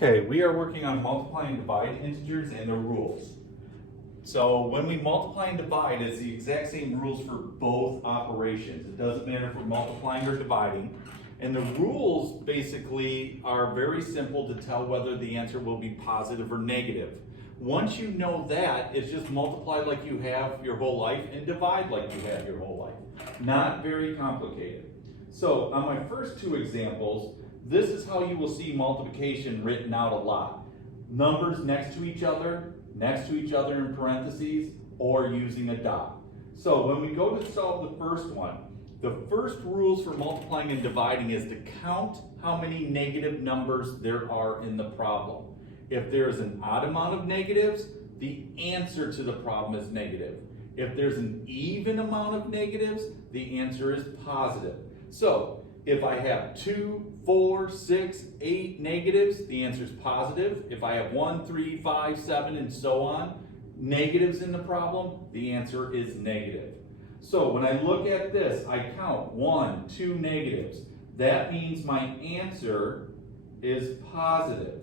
Okay, we are working on multiply and divide integers and their rules. So when we multiply and divide, it's the exact same rules for both operations. It doesn't matter if we're multiplying or dividing. And the rules basically are very simple to tell whether the answer will be positive or negative. Once you know that, it's just multiply like you have your whole life and divide like you have your whole life. Not very complicated. So on my first two examples, this is how you will see multiplication written out a lot. Numbers next to each other in parentheses, or using a dot. So when we go to solve the first one, the first rules for multiplying and dividing is to count how many negative numbers there are in the problem. If there's an odd amount of negatives, the answer to the problem is negative. If there's an even amount of negatives, the answer is positive. So if I have 2, 4, 6, 8 negatives, the answer is positive. If I have 1, 3, 5, 7, and so on, negatives in the problem, the answer is negative. So when I look at this, I count 1, 2 negatives. That means my answer is positive.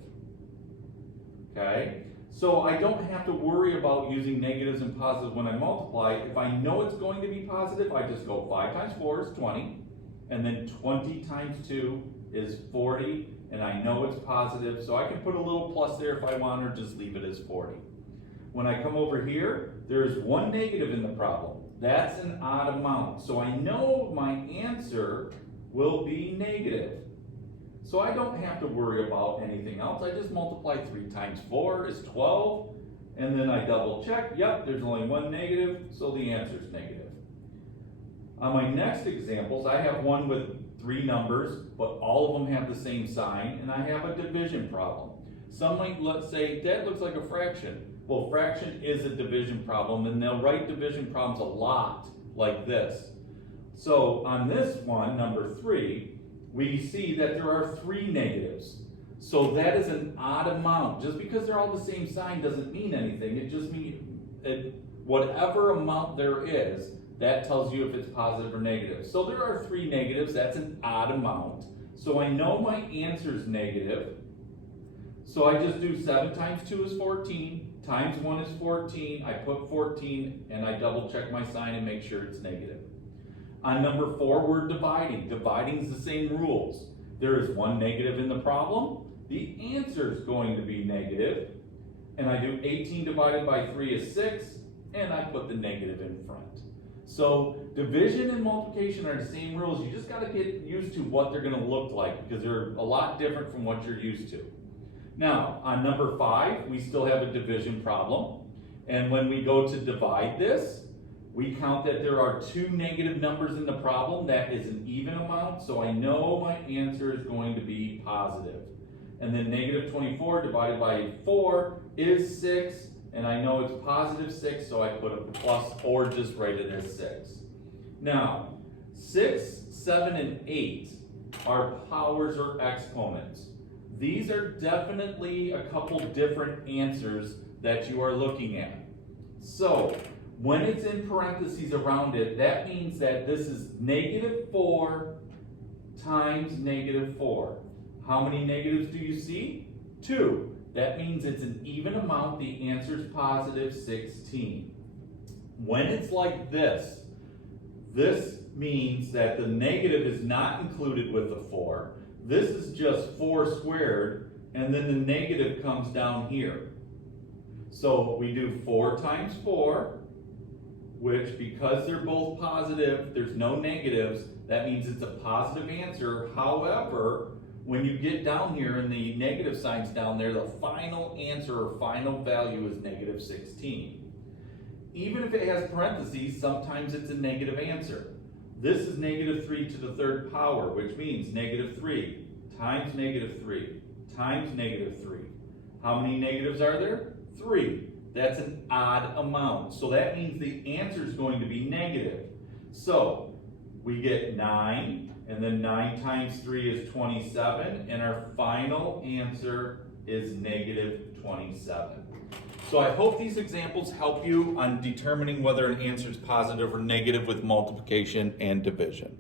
Okay? So I don't have to worry about using negatives and positives when I multiply. If I know it's going to be positive, I just go 5 times 4 is 20. And then 20 times 2 is 40, and I know it's positive, so I can put a little plus there if I want, or just leave it as 40. When I come over here, there's 1 negative in the problem. That's an odd amount, so I know my answer will be negative. So I don't have to worry about anything else. I just multiply 3 times 4 is 12, and then I double check. Yep, there's only 1 negative, so the answer is negative. On my next examples, I have one with 3 numbers, but all of them have the same sign, and I have a division problem. Some might say, that looks like a fraction. Well, fraction is a division problem, and they'll write division problems a lot like this. So on this one, number 3, we see that there are 3 negatives. So that is an odd amount. Just because they're all the same sign doesn't mean anything. It just means whatever amount there is, that tells you if it's positive or negative. So there are 3 negatives, that's an odd amount. So I know my answer is negative. So I just do 7 times 2 is 14, times 1 is 14, I put 14, and I double check my sign and make sure it's negative. On number 4, we're dividing. Dividing is the same rules. There is 1 negative in the problem, the answer is going to be negative, and I do 18 divided by 3 is 6, and I put the negative in front. So division and multiplication are the same rules. You just got to get used to what they're going to look like because they're a lot different from what you're used to. Now, on number 5, we still have a division problem. And when we go to divide this, we count that there are 2 negative numbers in the problem. That is an even amount, so I know my answer is going to be positive. And then negative 24 divided by 4 is 6. And I know it's positive 6, so I put a plus or just write it as 6. Now, 6, 7, and 8 are powers or exponents. These are definitely a couple different answers that you are looking at. So, when it's in parentheses around it, that means that this is negative 4 times negative 4. How many negatives do you see? 2. That means it's an even amount. The answer is positive 16. When it's like this, this means that the negative is not included with the 4. This is just 4 squared, and then the negative comes down here. So we do 4 times 4, which because they're both positive, there's no negatives, that means it's a positive answer. However, when you get down here and the negative sign's down there, the final answer or final value is negative 16. Even if it has parentheses, sometimes it's a negative answer. This is negative 3 to the 3rd power, which means negative 3 times negative 3 times negative 3. How many negatives are there? 3. That's an odd amount. So that means the answer is going to be negative. So we get 9. And then 9 times 3 is 27, and our final answer is negative 27. So I hope these examples help you on determining whether an answer is positive or negative with multiplication and division.